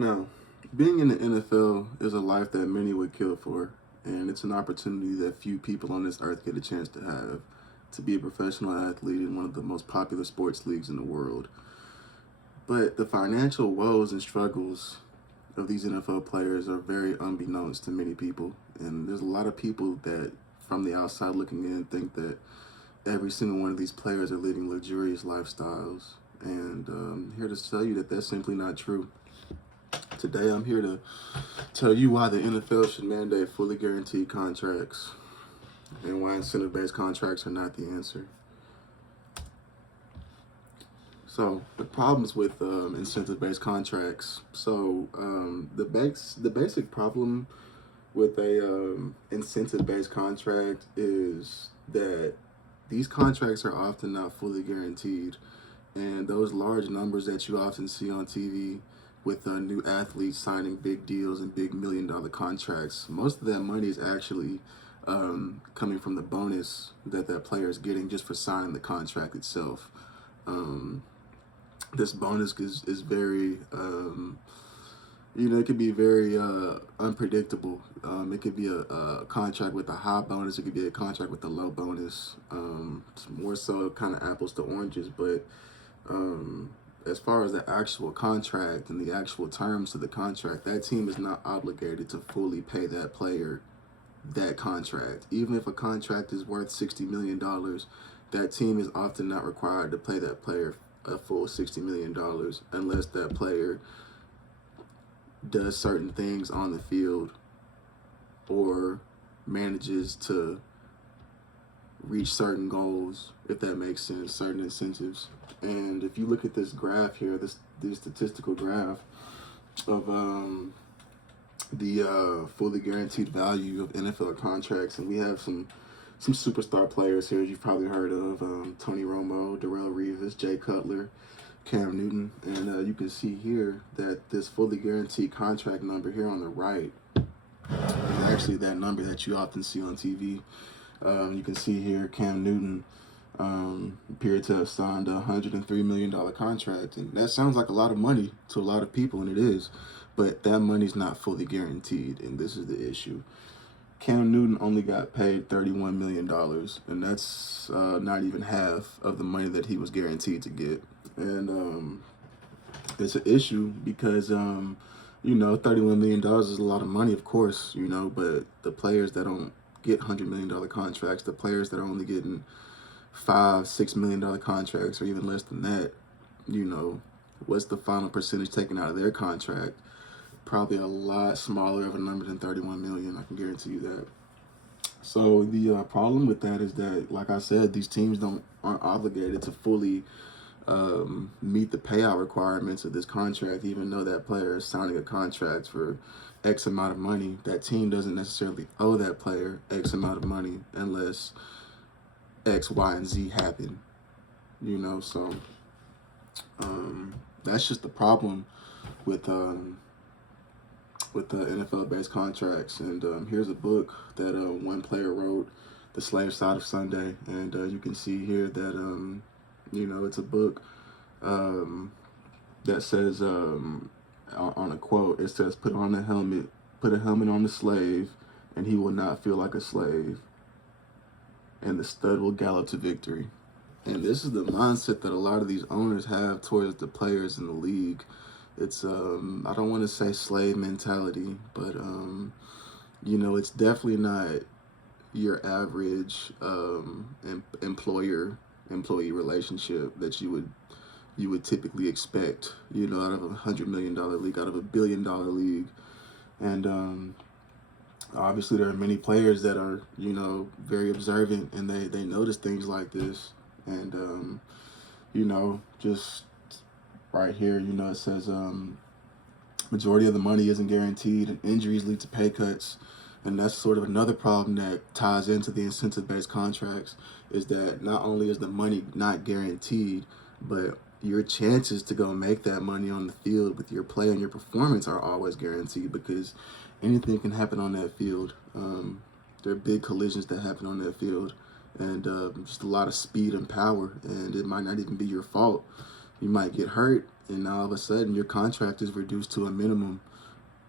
Now, being in the NFL is a life that many would kill for, and it's an opportunity that few people on this earth get a chance to have, to be a professional athlete in one of the most popular sports leagues in the world. But the financial woes and struggles of these NFL players are very unbeknownst to many people, and there's a lot of people that, from the outside looking in, think that every single one of these players are living luxurious lifestyles. And I'm here to tell you that that's simply not true. Today, I'm here to tell you why the NFL should mandate fully guaranteed contracts and why incentive-based contracts are not the answer. So the problems with incentive-based contracts. So the basic problem with a incentive-based contract is that these contracts are often not fully guaranteed, and those large numbers that you often see on TV with new athletes signing big deals and big $1 million contracts, most of that money is actually coming from the bonus that that player is getting just for signing the contract itself. Um, this bonus is very it could be very unpredictable. It could be a contract with a high bonus. It could be a contract with a low bonus. It's more so kind of apples to oranges. But as far as the actual contract and the actual terms of the contract, that team is not obligated to fully pay that player that contract. Even if a contract is worth $60 million, that team is often not required to pay that player a full $60 million unless that player does certain things on the field or manages to reach certain goals, if that makes sense, certain incentives. And if you look at this graph here, this statistical graph of the fully guaranteed value of NFL contracts, and we have some superstar players here you've probably heard of: Tony Romo, Darrell Revis, Jay Cutler, Cam Newton. And you can see here that this fully guaranteed contract number here on the right is actually that number that you often see on TV. You can see here Cam Newton appeared to have signed a $103 million contract, and that sounds like a lot of money to a lot of people, and it is, but that money's not fully guaranteed, and this is the issue. Cam Newton only got paid $31 million, and that's not even half of the money that he was guaranteed to get. And it's an issue because, $31 million is a lot of money, of course, but the players that don't get $100 million contracts, the players that are only getting $5-6 million contracts or even less than that, what's the final percentage taken out of their contract? Probably a lot smaller of a number than 31 million. I can guarantee you that. So the problem with that is that, like I said, these teams aren't obligated to fully meet the payout requirements of this contract, even though that player is signing a contract for X amount of money. That team doesn't necessarily owe that player X amount of money unless X, Y, and Z happen. So that's just the problem with the NFL-based contracts. And here's a book that one player wrote, The Slave Side of Sunday. And you can see here that, it's a book that says, on a quote, it says, put a helmet on the slave, and he will not feel like a slave, and the stud will gallop to victory. And this is the mindset that a lot of these owners have towards the players in the league. It's I don't want to say slave mentality, but it's definitely not your average employee relationship that you would typically expect, out of $100 million league, out of $1 billion league. And obviously there are many players that are, very observant, and they notice things like this. And just right here, it says majority of the money isn't guaranteed, and injuries lead to pay cuts. And that's sort of another problem that ties into the incentive-based contracts, is that not only is the money not guaranteed, but your chances to go make that money on the field with your play and your performance are always guaranteed, because anything can happen on that field. There are big collisions that happen on that field, and just a lot of speed and power, and it might not even be your fault. You might get hurt, and now all of a sudden your contract is reduced to a minimum.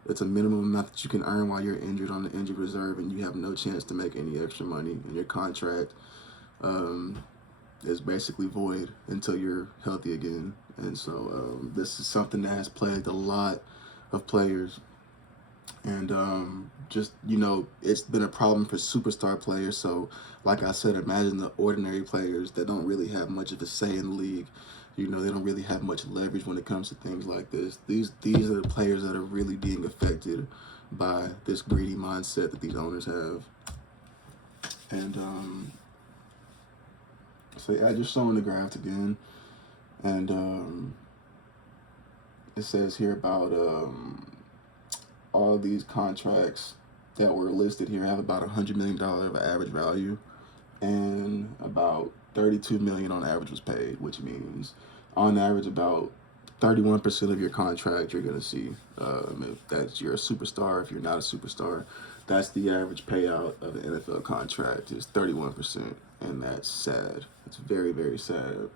It's a minimum amount that you can earn while you're injured on the injured reserve, and you have no chance to make any extra money. And your contract is basically void until you're healthy again. And so this is something that has plagued a lot of players. And just, it's been a problem for superstar players. So like I said, imagine the ordinary players that don't really have much of a say in the league. They don't really have much leverage when it comes to things like this. These are the players that are really being affected by this greedy mindset that these owners have. And so yeah, just showing the graphs again. And it says here about all of these contracts that were listed here have about $100 million of average value, and about 32 million on average was paid, which means on average about 31% of your contract you're going to see. If that's you're a superstar, if you're not a superstar, that's the average payout of an NFL contract is 31%, and that's sad. It's very, very sad.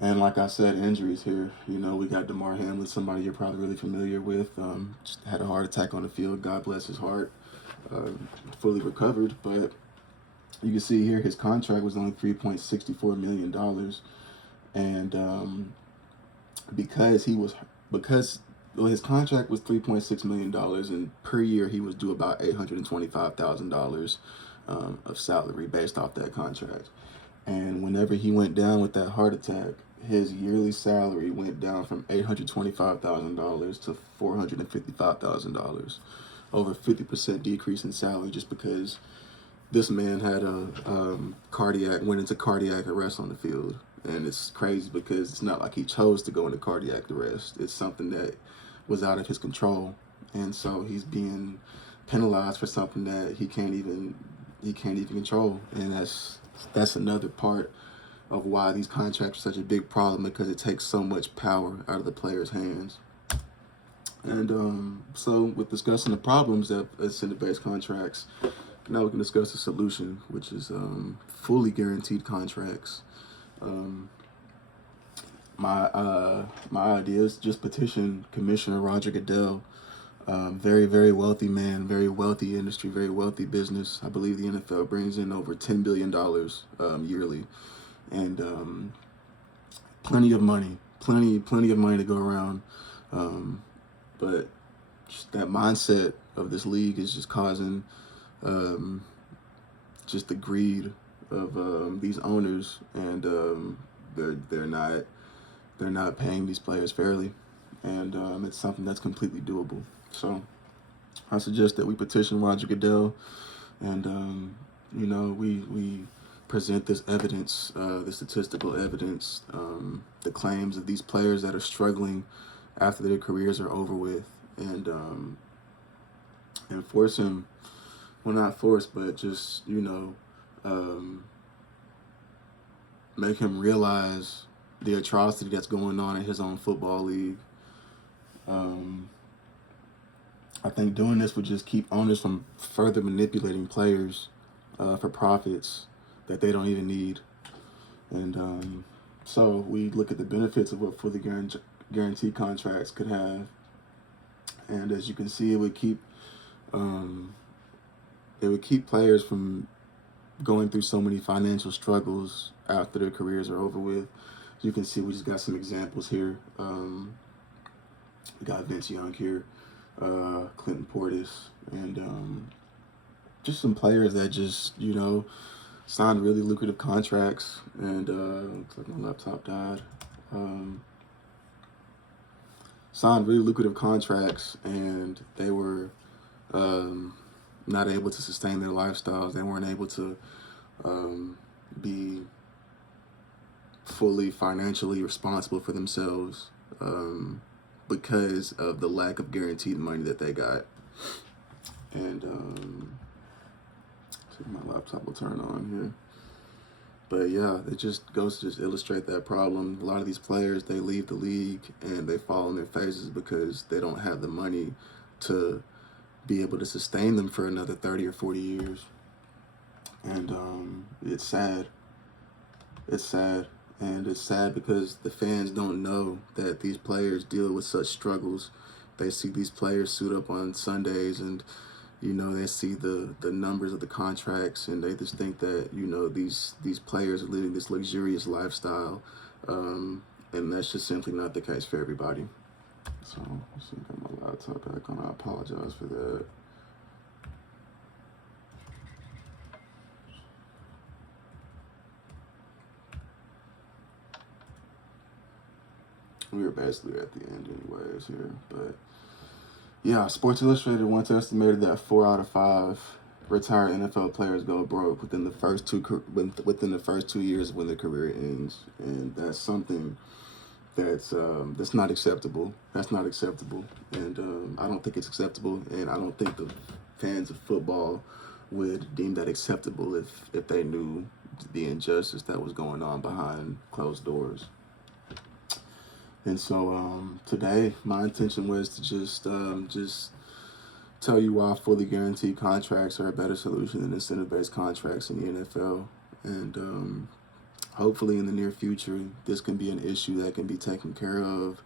And like I said, injuries here. We got Damar Hamlin, somebody you're probably really familiar with. Just had a heart attack on the field. God bless his heart. Fully recovered, but you can see here his contract was only $3.64 million, and because his contract was $3.6 million, and per year he was due about $825,000 of salary based off that contract. And whenever he went down with that heart attack, his yearly salary went down from $825,000 to $455,000, over 50% decrease in salary, just because this man had went into cardiac arrest on the field. And it's crazy because it's not like he chose to go into cardiac arrest. It's something that was out of his control. And so he's being penalized for something that he can't even control. And that's another part of why these contracts are such a big problem, because it takes so much power out of the players' hands. And so with discussing the problems of incentive-based contracts, now we can discuss the solution, which is fully guaranteed contracts. My idea is just petition Commissioner Roger Goodell. Very, very wealthy man, very wealthy industry, very wealthy business. I believe the NFL brings in over $10 billion yearly, and plenty of money to go around. But just that mindset of this league is just causing just the greed of these owners, and they're not paying these players fairly, and it's something that's completely doable. So I suggest that we petition Roger Goodell, and we present this evidence, the statistical evidence, the claims of these players that are struggling after their careers are over with, and force him, well, not force, but just make him realize the atrocity that's going on in his own football league. I think doing this would just keep owners from further manipulating players for profits that they don't even need. And so we look at the benefits of what fully guaranteed contracts could have. And as you can see, it would keep players from going through so many financial struggles after their careers are over with. As you can see, we just got some examples here. We got Vince Young here, Clinton Portis, and just some players that just, signed really lucrative contracts. And looks like my laptop died. Signed really lucrative contracts, and they were not able to sustain their lifestyles. They weren't able to be fully financially responsible for themselves because of the lack of guaranteed money that they got. And see if my laptop will turn on here. But yeah, it just goes to just illustrate that problem. A lot of these players, they leave the league and they fall on their faces because they don't have the money to be able to sustain them for another 30 or 40 years. And it's sad. It's sad. And it's sad because the fans don't know that these players deal with such struggles. They see these players suit up on Sundays, and they see the numbers of the contracts, and they just think that these players are living this luxurious lifestyle, and that's just simply not the case for everybody. So let's see, got my laptop back on. I apologize for that. We were basically at the end anyways here, but yeah, Sports Illustrated once estimated that 4 out of 5 retired NFL players go broke within the first 2 years when their career ends, and that's something that's not acceptable. That's not acceptable, and I don't think it's acceptable, and I don't think the fans of football would deem that acceptable if they knew the injustice that was going on behind closed doors. And so today, my intention was to just tell you why fully guaranteed contracts are a better solution than incentive-based contracts in the NFL. And hopefully in the near future, this can be an issue that can be taken care of.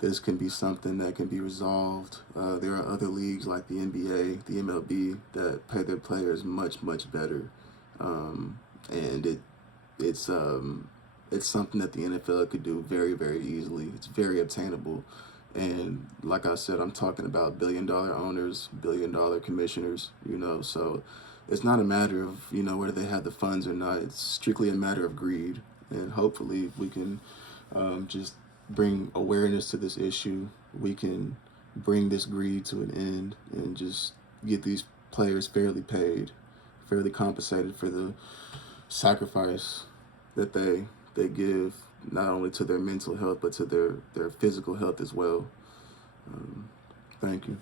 This can be something that can be resolved. There are other leagues like the NBA, the MLB, that pay their players much, much better. And it's something that the NFL could do very, very easily. It's very obtainable. And like I said, I'm talking about billion-dollar owners, billion-dollar commissioners, so it's not a matter of, whether they have the funds or not. It's strictly a matter of greed. And hopefully we can just bring awareness to this issue. We can bring this greed to an end and just get these players fairly paid, fairly compensated for the sacrifice that they give, not only to their mental health, but to their physical health as well. Thank you.